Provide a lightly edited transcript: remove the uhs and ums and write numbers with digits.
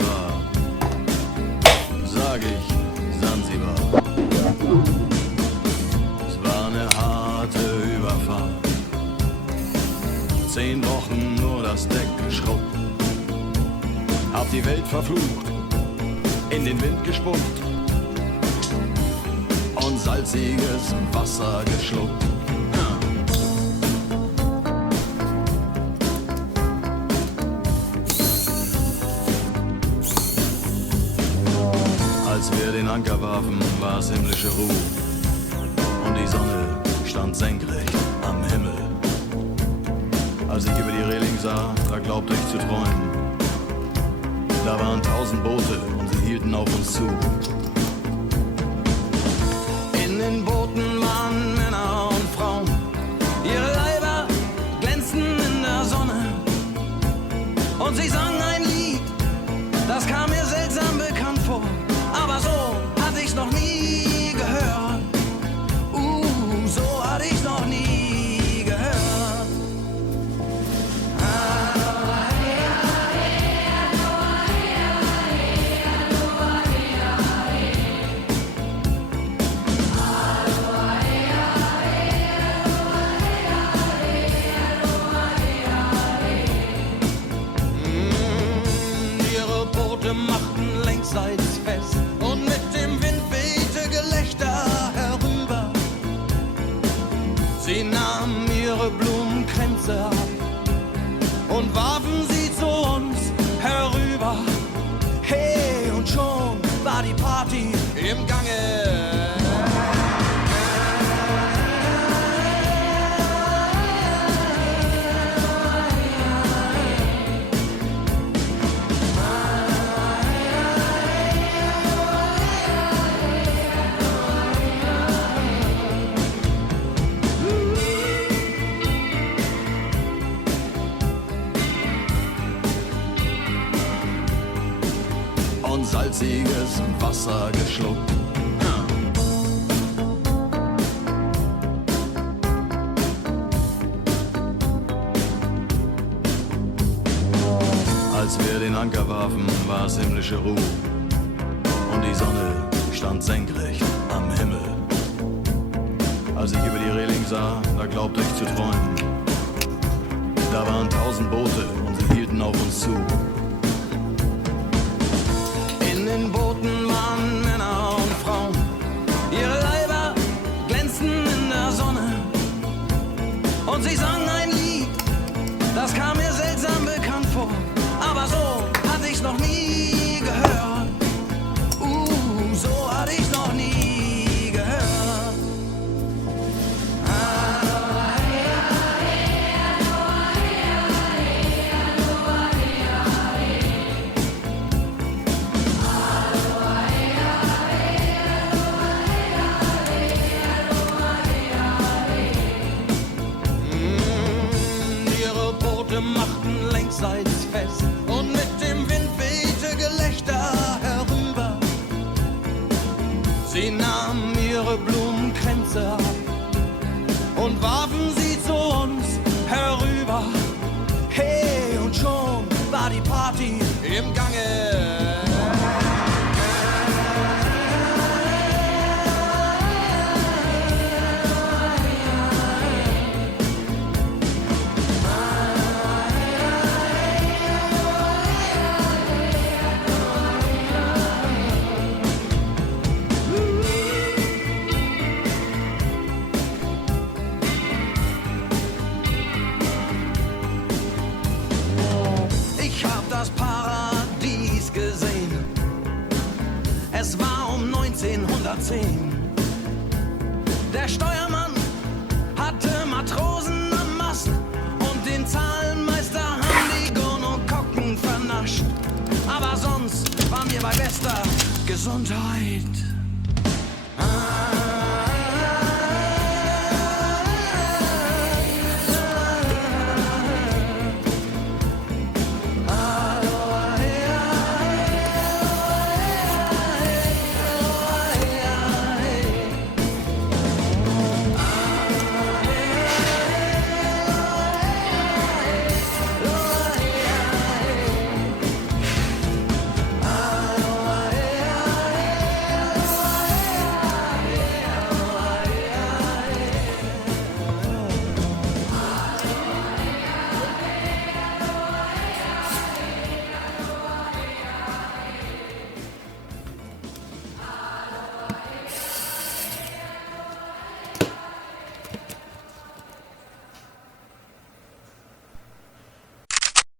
war, sag ich Sansibar. Es war eine harte Überfahrt, 10 Wochen nur das Deck geschrubbt, hab die Welt verflucht, in den Wind gespuckt und salziges Wasser geschluckt. Als wir den Anker warfen, war's himmlische Ruhe und die Sonne stand senkrecht am Himmel. Als ich über die Reling sah, da glaubte ich zu träumen. Da waren 1000 Boote und sie hielten auf uns zu. In den Booten waren Männer und Frauen, ihre Leiber glänzten in der Sonne und sie sangen ein Lied, das kam mir seltsam bekannt vor. Aber so hatte ich's noch nie gehört. So hatte ich's noch nie gehört. Ihre Boote machten längsseits fest und mit dem Wind wehte Gelächter herüber. Sie nahmen ihre Blumenkränze ab und warfen sie zu uns herüber. Hey, und schon war die Party im Gange. Und salziges Wasser geschluckt. Als wir den Anker warfen, war's himmlische Ruhe und die Sonne stand senkrecht am Himmel. Als ich über die Reling sah, da glaubte ich zu träumen. Da waren 1000 Boote und sie hielten auf uns zu. In den Booten waren Männer und Frauen, ihre Leiber glänzten in der Sonne und sie sangen ein Lied, das kam mir seltsam bekannt vor. Aber so hatte ich's noch nie gehört. So hatte ich's noch nie gehört. Ihre Boote machten längsseits fest und mit dem Wind wehte Gelächter herüber. Sie nahmen ihre Blumenkränze ab und warfen sie zu uns herüber. Hey, und schon war die Party im Gange. Ich hab das Paradies gesehen. Es war um 1910. Der Steuermann hatte Matrosen am Mast und den Zahlenmeister haben die Gonokokken vernascht. Aber sonst waren wir bei bester Gesundheit.